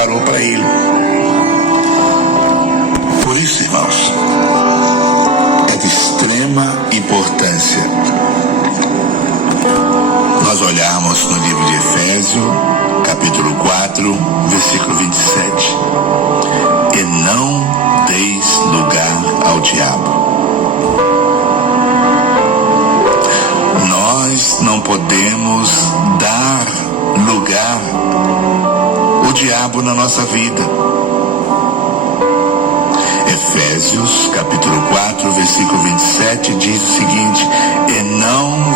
preparou para ele. Por isso, irmãos, é de extrema importância nós olharmos no livro de Efésios, capítulo 4, versículo 27. E não deis lugar ao diabo. Nós não podemos dar lugar ao diabo na nossa vida. Efésios, capítulo 4, versículo 27, diz o seguinte: e não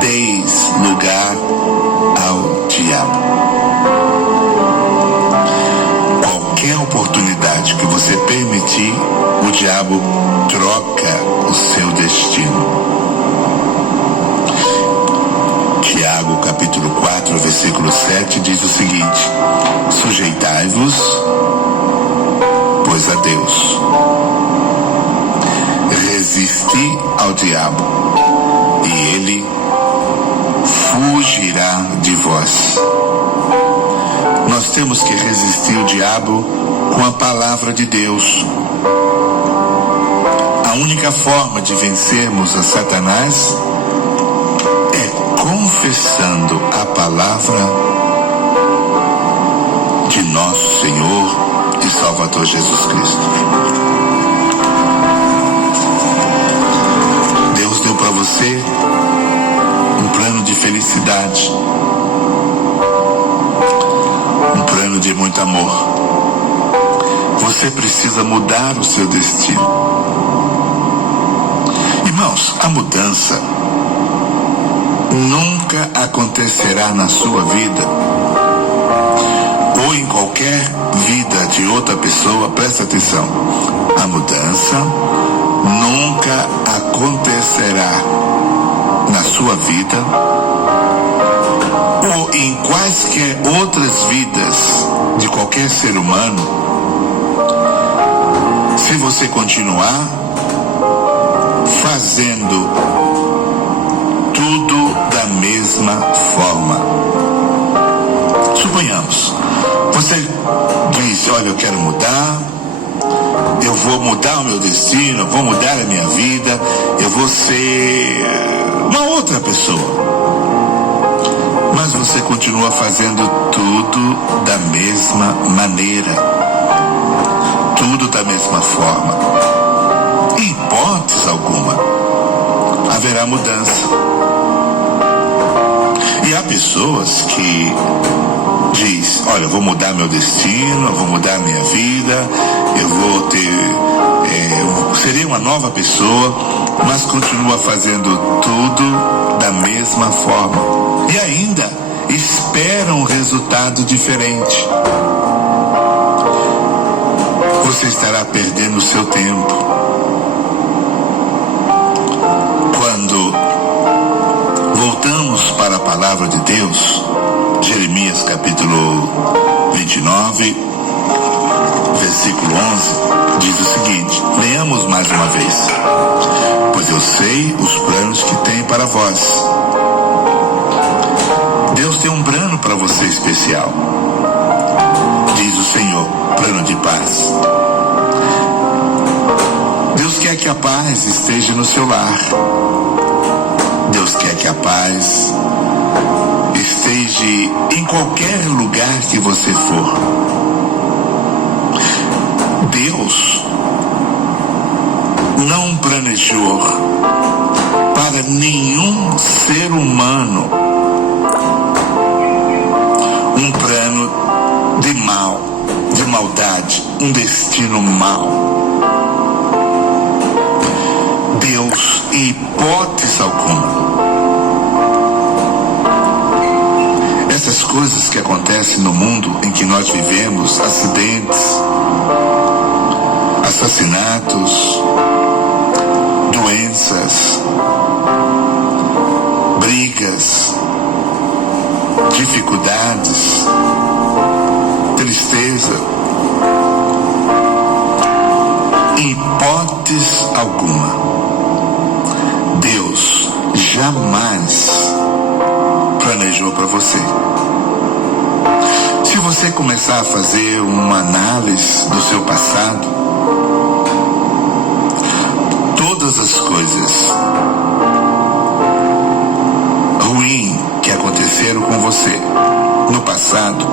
deis lugar ao diabo. Qualquer oportunidade que você permitir, o diabo troca o seu destino. Tiago, capítulo 4, versículo 7, diz o seguinte: sujeitai-vos, pois, a Deus. Resisti ao diabo, e ele fugirá de vós. Nós temos que resistir o diabo com a palavra de Deus. A única forma de vencermos a Satanás é confessando a palavra de nosso Senhor e Salvador Jesus Cristo. Deus deu para você um plano de felicidade, um plano de muito amor. Você precisa mudar o seu destino. Irmãos, a mudança nunca acontecerá na sua vida ou em qualquer vida de outra pessoa. Presta atenção, a mudança nunca acontecerá na sua vida ou em quaisquer outras vidas de qualquer ser humano se você continuar fazendo tudo da mesma forma. Suponhamos, você diz: olha, eu quero mudar, eu vou mudar o meu destino, eu vou mudar a minha vida, eu vou ser uma outra pessoa. Mas você continua fazendo tudo da mesma maneira, tudo da mesma forma. Em hipótese alguma haverá mudança. E há pessoas que diz: olha, eu vou mudar meu destino, eu vou mudar minha vida, eu vou ter serei uma nova pessoa, mas continua fazendo tudo da mesma forma e ainda espera um resultado diferente. Você estará perdendo o seu tempo. Quando voltamos para a palavra de Deus, Jeremias capítulo 29, versículo 11, diz o seguinte: leamos mais uma vez. Pois eu sei os planos que tem para vós. Deus tem um plano para você especial. Diz o Senhor, plano de paz. Deus quer que a paz esteja no seu lar. Deus quer que a paz esteja em qualquer lugar que você for. Deus não planejou para nenhum ser humano um plano de mal, de maldade, um destino mau. Deus, em hipótese alguma, essas coisas que acontecem no mundo em que nós vivemos, acidentes, assassinatos, doenças, brigas, dificuldades, tristeza, em hipótese alguma, Deus jamais planejou para você. você começar a fazer uma análise do seu passado, todas as coisas ruins que aconteceram com você no passado,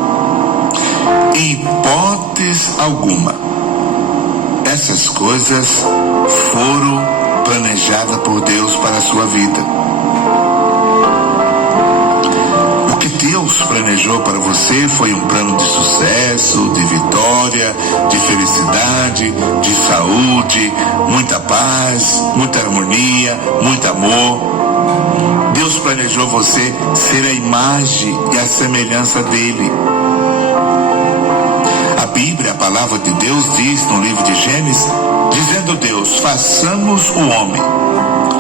em hipótese alguma, essas coisas foram planejadas por Deus para a sua vida. O que Deus planejou para você foi um plano de sucesso, de vitória, de felicidade, de saúde, muita paz, muita harmonia, muito amor. Deus planejou você ser a imagem e a semelhança dele. A Bíblia, a palavra de Deus, diz no livro de Gênesis, dizendo Deus, façamos o homem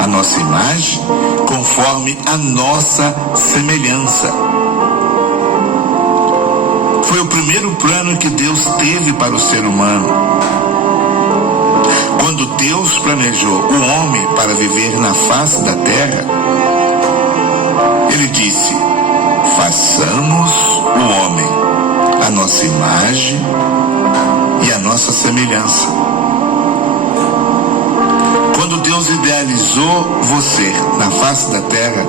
a nossa imagem, conforme a nossa semelhança. Foi o primeiro plano que Deus teve para o ser humano. Quando Deus planejou o homem para viver na face da terra, Ele disse, façamos o homem a nossa imagem e a nossa semelhança. Quando Deus idealizou você na face da terra,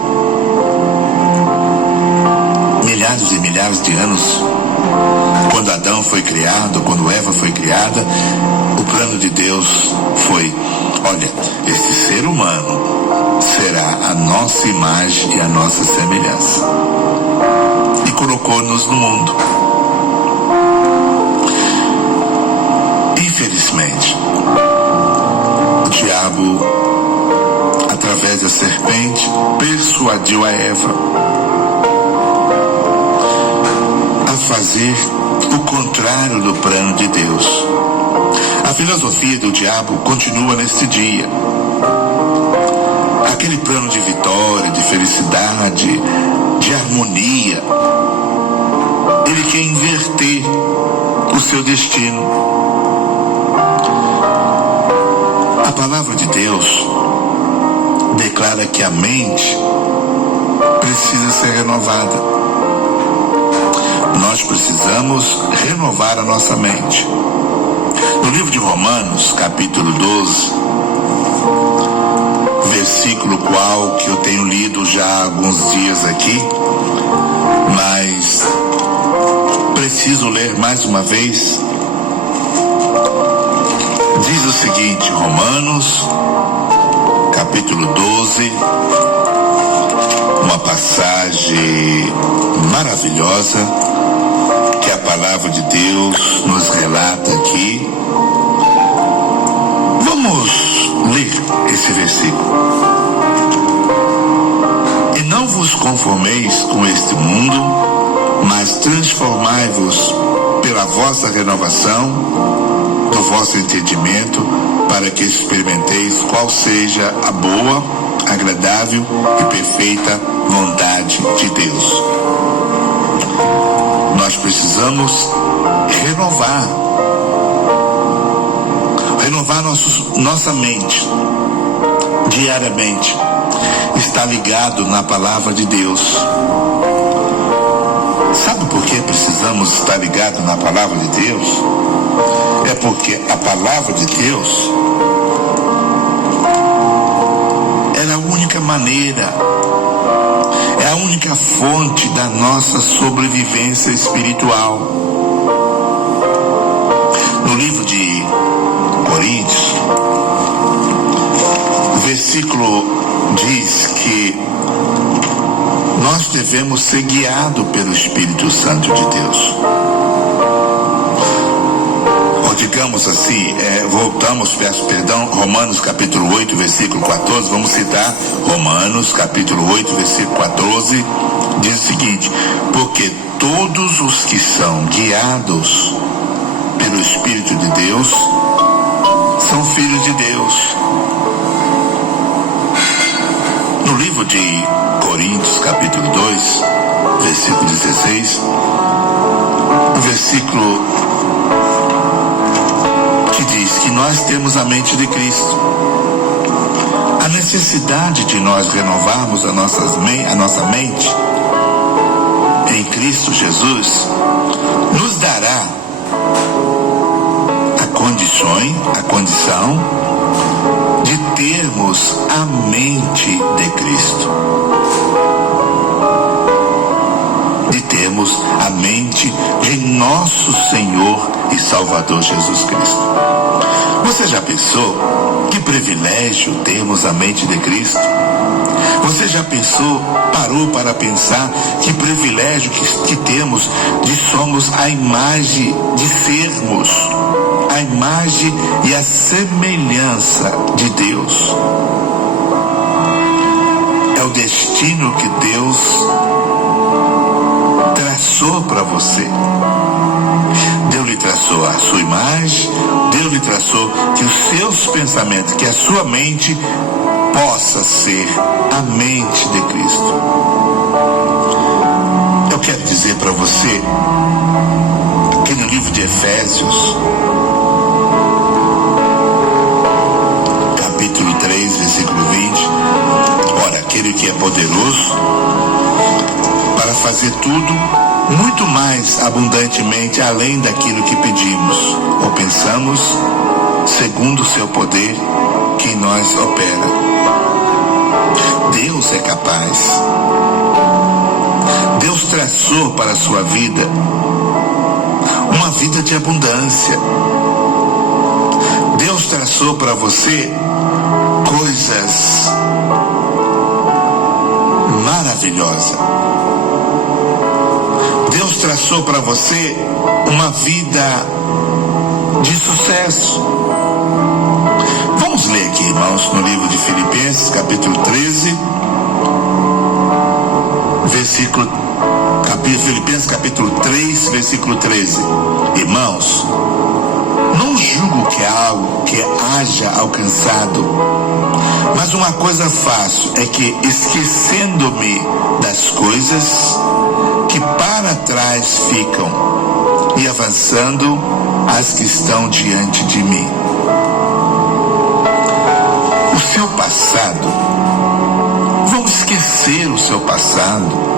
milhares e milhares de anos, quando Adão foi criado, quando Eva foi criada, o plano de Deus foi, olha, esse ser humano será a nossa imagem e a nossa semelhança. E colocou-nos no mundo. Infelizmente, o diabo, através da serpente, persuadiu a Eva a fazer o contrário do plano de Deus. A filosofia do diabo continua neste dia. Aquele plano de vitória, de felicidade, de harmonia, ele quer inverter o seu destino. A palavra de Deus declara que a mente precisa ser renovada. Nós precisamos renovar a nossa mente. No livro de Romanos, capítulo 12, versículo qual que eu tenho lido já há alguns dias aqui, mas preciso ler mais uma vez. Diz o seguinte, Romanos, capítulo 12, uma passagem maravilhosa que a palavra de Deus nos relata aqui. Vamos ler esse versículo. E não vos conformeis com este mundo, mas transformai-vos pela vossa renovação do vosso entendimento, para que experimenteis qual seja a boa, agradável e perfeita vontade de Deus. Nós precisamos renovar nossa mente diariamente. Está ligado na palavra de Deus. Sabe por que precisamos estar ligados na palavra de Deus? É porque a palavra de Deus é a única maneira, é a única fonte da nossa sobrevivência espiritual. No livro de Coríntios, o versículo diz que nós devemos ser guiados pelo Espírito Santo de Deus. Ou digamos assim, peço perdão, Romanos capítulo 8, versículo 14, vamos citar Romanos capítulo 8, versículo 14, diz o seguinte, porque todos os que são guiados pelo Espírito de Deus são filhos de Deus. No livro de Coríntios, capítulo 2, versículo 16, o versículo que diz que nós temos a mente de Cristo. A necessidade de nós renovarmos a nossa mente em Cristo Jesus nos dará a condição de termos a mente de Cristo. De termos a mente de nosso Senhor e Salvador Jesus Cristo. Você já pensou que privilégio termos a mente de Cristo? Você já parou para pensar que privilégio que temos de somos a imagem, de sermos a imagem e a semelhança de Deus? É o destino que Deus traçou para você. Deus lhe traçou a sua imagem, Deus lhe traçou que os seus pensamentos, que a sua mente possa ser a mente de Cristo. Eu quero dizer para você que no livro de Efésios, capítulo 3, versículo 20, ora, aquele que é poderoso para fazer tudo muito mais abundantemente além daquilo que pedimos ou pensamos, segundo o seu poder que em nós opera. Deus é capaz. Deus traçou para a sua vida uma vida de abundância. Deus traçou para você coisas maravilhosas. Deus traçou para você uma vida de sucesso. Vamos ler aqui, irmãos, no livro de Filipenses, capítulo 13, Filipenses capítulo 3, versículo 13. Irmãos, não julgo que é algo que haja alcançado, mas uma coisa faço, é que esquecendo-me das coisas que para trás ficam e avançando as que estão diante de mim. O seu passado, vamos esquecer o seu passado.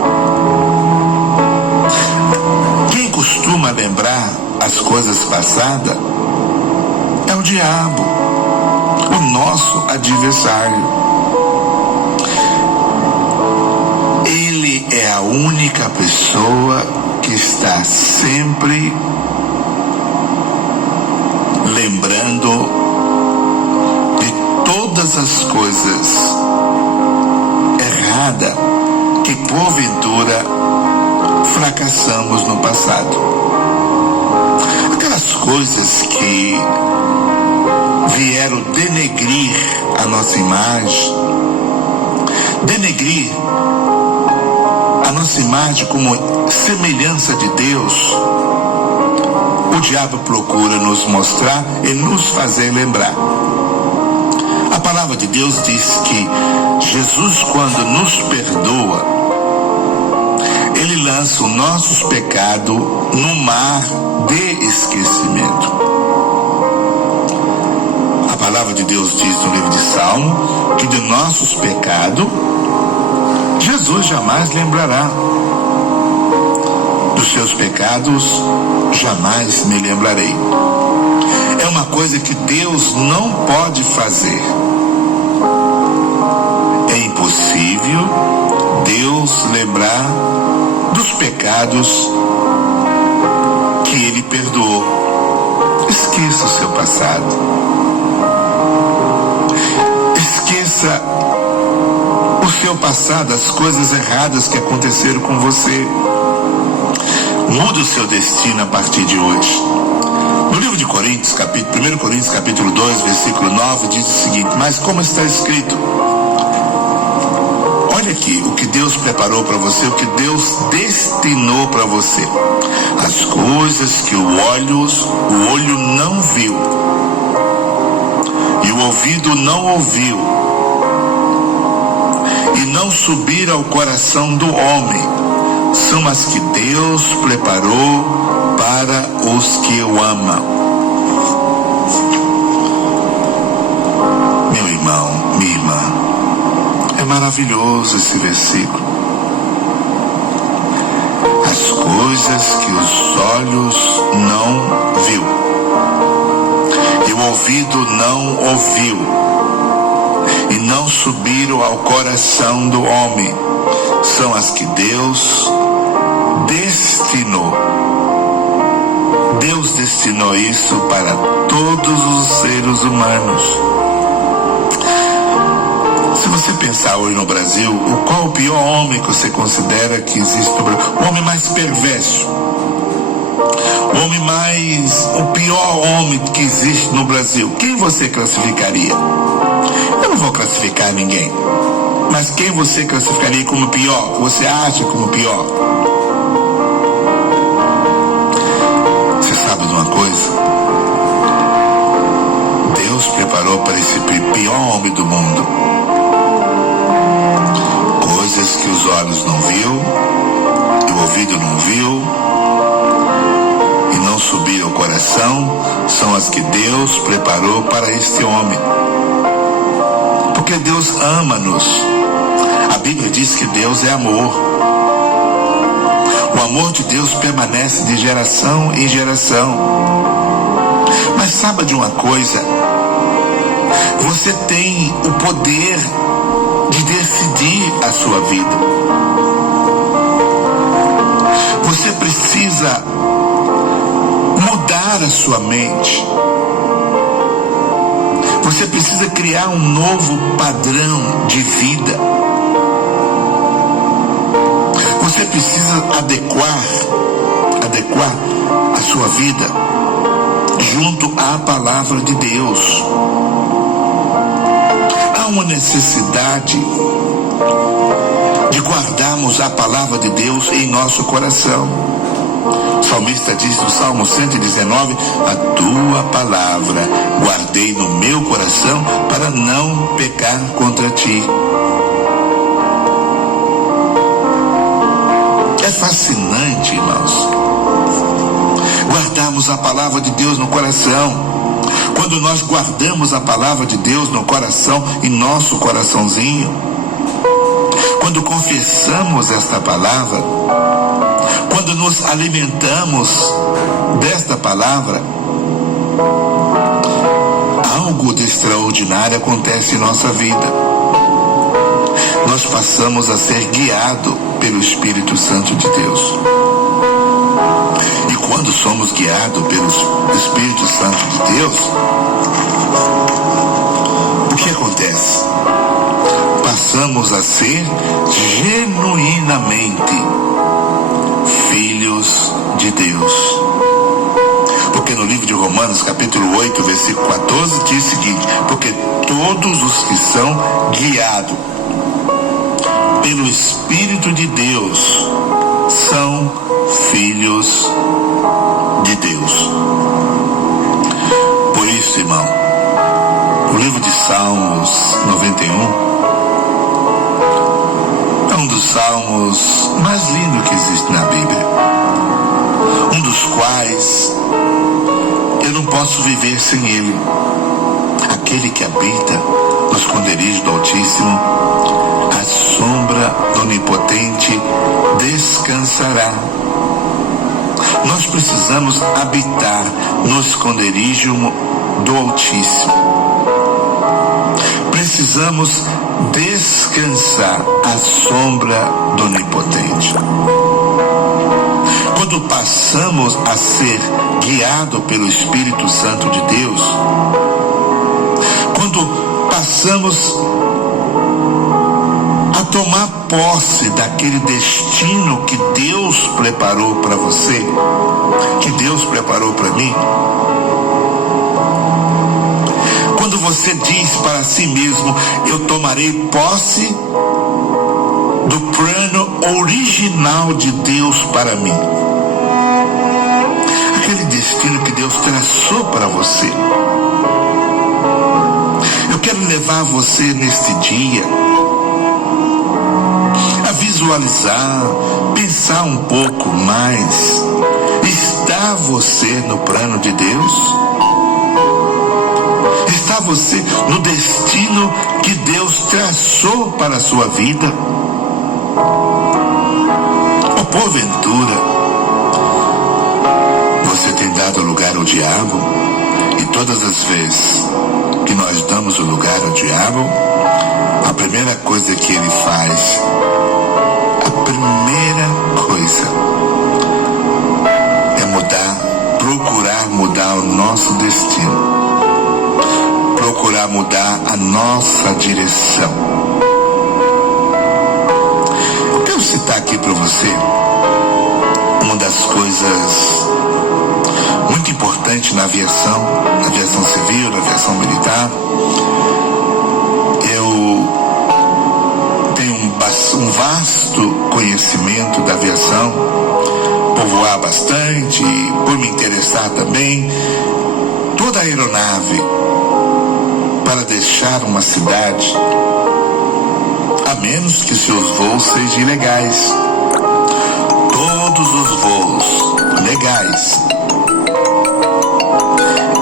Quem costuma lembrar as coisas passadas é o diabo, o nosso adversário. Ele é a única pessoa que está sempre lembrando de todas as coisas erradas que porventura fracassamos no passado. Aquelas coisas que vieram denegrir a nossa imagem, denegrir a nossa imagem como semelhança de Deus, o diabo procura nos mostrar e nos fazer lembrar. A palavra de Deus diz que Jesus, quando nos perdoa, Ele lança os nossos pecados no mar de esquecimento. A palavra de Deus diz no livro de Salmo que de nossos pecados Jesus jamais lembrará. Dos seus pecados jamais me lembrarei. É uma coisa que Deus não pode fazer. É impossível Deus lembrar dos pecados que Ele perdoou. Esqueça o seu passado. Esqueça o seu passado, as coisas erradas que aconteceram com você. Muda o seu destino a partir de hoje. No livro de Coríntios, 1 Coríntios capítulo 2, versículo 9, diz o seguinte: mas como está escrito, olha aqui o que Deus preparou para você, o que Deus destinou para você, as coisas que o olho não viu e o ouvido não ouviu e não subiram ao coração do homem, são as que Deus preparou para os que o amam. Meu irmão, minha irmã, é maravilhoso esse versículo. as coisas que os olhos não viu e o ouvido não ouviu e não subiram ao coração do homem, são as que Deus destinou. Deus destinou isso para todos os seres humanos. Se você pensar hoje no Brasil, qual o pior homem que você considera que existe no Brasil? O homem mais perverso. O pior homem que existe no Brasil. Quem você classificaria? Eu não vou classificar ninguém. Mas quem você classificaria como pior? Que você acha como pior? Você sabe de uma coisa? Deus preparou para esse pior homem do mundo coisas que os olhos não viu, e o ouvido não viu, e não subiram ao coração, são as que Deus preparou para este homem. Porque Deus ama-nos. A Bíblia diz que Deus é amor. O amor de Deus permanece de geração em geração. Mas saiba de uma coisa, você tem o poder de decidir a sua vida. Você precisa mudar a sua mente. Você precisa criar um novo padrão de vida. Você precisa adequar a sua vida junto à palavra de Deus. Há uma necessidade de guardarmos a palavra de Deus em nosso coração. O salmista diz no Salmo 119: a tua palavra guardei no meu coração para não pecar contra ti. É fascinante, irmãos, guardarmos a palavra de Deus no coração. Quando nós guardamos a palavra de Deus no coração, em nosso coraçãozinho, quando confessamos esta palavra, quando nos alimentamos desta palavra, algo de extraordinário acontece em nossa vida. Nós passamos a ser guiados pelo Espírito Santo de Deus. E quando somos guiados pelo Espírito Santo de Deus, o que acontece? Passamos a ser genuinamente filhos de Deus. Porque no livro de Romanos, capítulo 8, versículo 14, diz o seguinte: porque todos os que são guiados pelo Espírito de Deus são filhos de Deus. Por isso, irmão, o livro de Salmos 91 é um dos salmos mais lindos que existe na Bíblia. Um dos quais eu não posso viver sem ele. Aquele que habita no esconderijo do Altíssimo, à sombra do Onipotente descansará. Nós precisamos habitar no esconderijo do Altíssimo. Precisamos descansar à sombra do Onipotente. Quando passamos a ser guiados pelo Espírito Santo de Deus, quando passamos a tomar posse daquele destino que Deus preparou para você, que Deus preparou para mim, quando você diz para si mesmo: eu tomarei posse do plano original de Deus para mim, aquele destino que Deus traçou para você. Eu quero levar você neste dia a visualizar, pensar um pouco mais. Está você no plano de Deus? Está você no destino que Deus traçou para a sua vida? Ou porventura você tem dado lugar ao diabo, e todas as vezes que nós damos o lugar ao diabo, a primeira coisa que ele faz, é procurar mudar o nosso destino, procurar mudar a nossa direção. Eu quero citar aqui para você uma das coisas muito importantes na aviação civil, na aviação militar. Eu tenho um vasto conhecimento da aviação, por voar bastante, por me interessar também. Toda aeronave, para deixar uma cidade, a menos que seus voos sejam ilegais, todos os voos legais,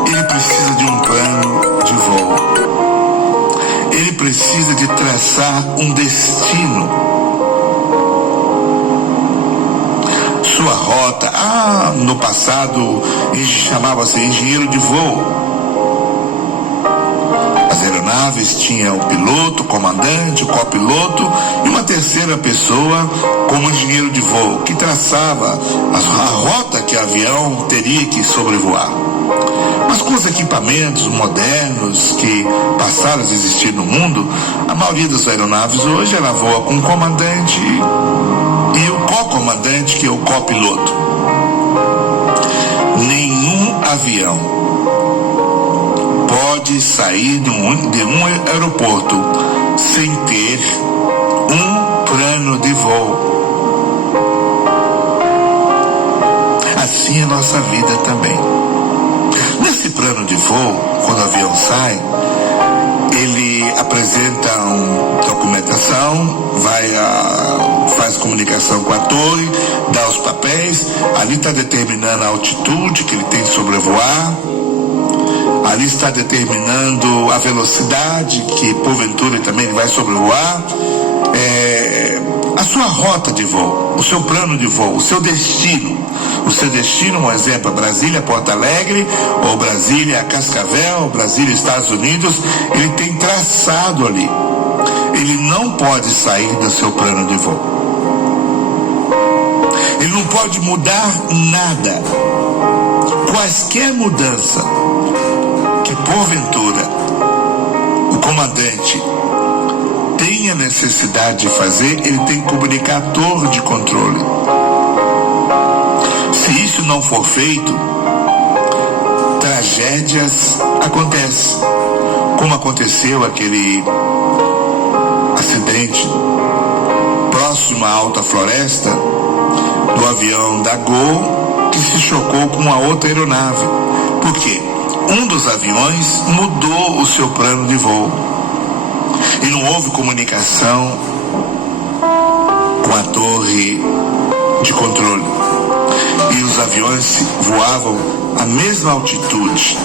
ele precisa de um plano de voo, ele precisa de traçar um destino, sua rota. No passado chamava-se engenheiro de voo. As aeronaves tinham o piloto, o comandante, o copiloto e uma terceira pessoa como engenheiro de voo, que traçava a rota que o avião teria que sobrevoar. Mas com os equipamentos modernos que passaram a existir no mundo, a maioria das aeronaves hoje ela voa com o comandante e o co-comandante, que é o copiloto. Nenhum avião pode sair de um aeroporto sem ter um plano de voo. Assim é a nossa vida também. Nesse plano de voo, quando o avião sai, ele apresenta uma documentação, faz comunicação com a torre, dá os papéis, ali está determinando a altitude que ele tem que sobrevoar, ali está determinando a velocidade que porventura também ele vai sobrevoar, a sua rota de voo, o seu plano de voo, o seu destino. O seu destino, um exemplo, Brasília, Porto Alegre, ou Brasília, Cascavel, ou Brasília, Estados Unidos, ele tem traçado ali. Ele não pode sair do seu plano de voo. Ele não pode mudar nada. Quaisquer mudança que porventura o comandante tenha necessidade de fazer, ele tem que comunicar à torre de controle. Se isso não for feito, tragédias acontecem, como aconteceu aquele acidente próximo à Alta Floresta do avião da Gol, que se chocou com uma outra aeronave. Por quê? Um dos aviões mudou o seu plano de voo e não houve comunicação com a torre de controle. E os aviões voavam à mesma altitude.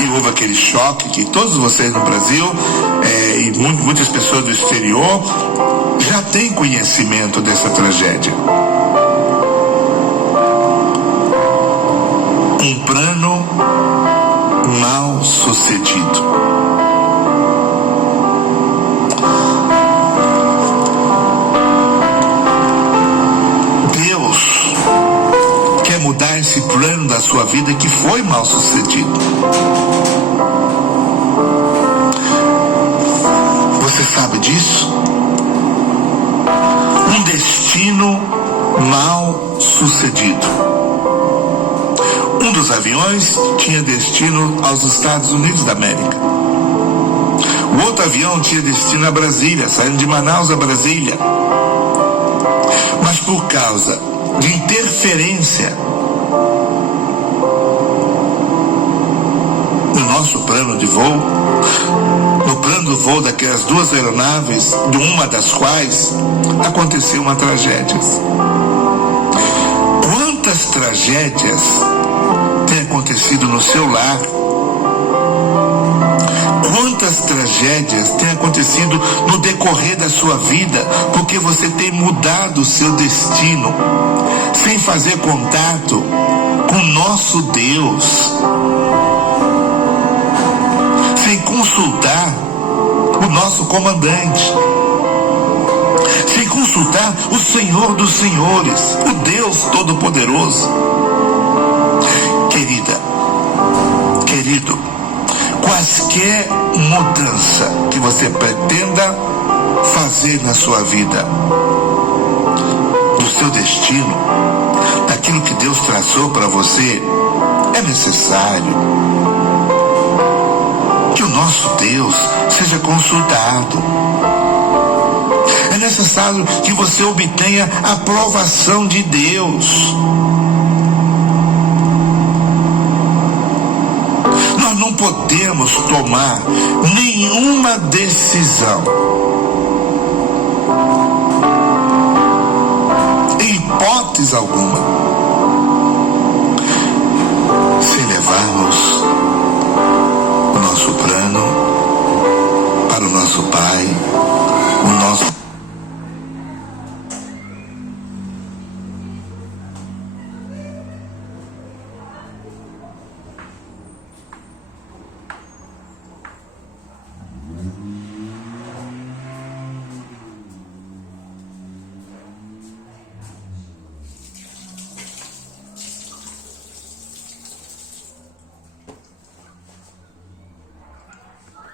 E houve aquele choque que todos vocês no Brasil e muitas pessoas do exterior já têm conhecimento dessa tragédia. Um plano mal sucedido. Mudar esse plano da sua vida que foi mal sucedido. Você sabe disso? Um destino mal sucedido. Um dos aviões tinha destino aos Estados Unidos da América. O outro avião tinha destino a Brasília, saindo de Manaus a Brasília. Mas por causa de interferência nosso plano de voo, no plano do voo daquelas duas aeronaves, de uma das quais aconteceu uma tragédia. Quantas tragédias têm acontecido no seu lar? Quantas tragédias têm acontecido no decorrer da sua vida porque você tem mudado o seu destino sem fazer contato com o nosso Deus, sem consultar o nosso comandante, sem consultar o Senhor dos Senhores, o Deus Todo-Poderoso. Querida, querido, quaisquer mudança que você pretenda fazer na sua vida, no seu destino, daquilo que Deus traçou para você, é necessário que o nosso Deus seja consultado. É necessário que você obtenha a aprovação de Deus. Nós não podemos tomar nenhuma decisão, em hipótese alguma,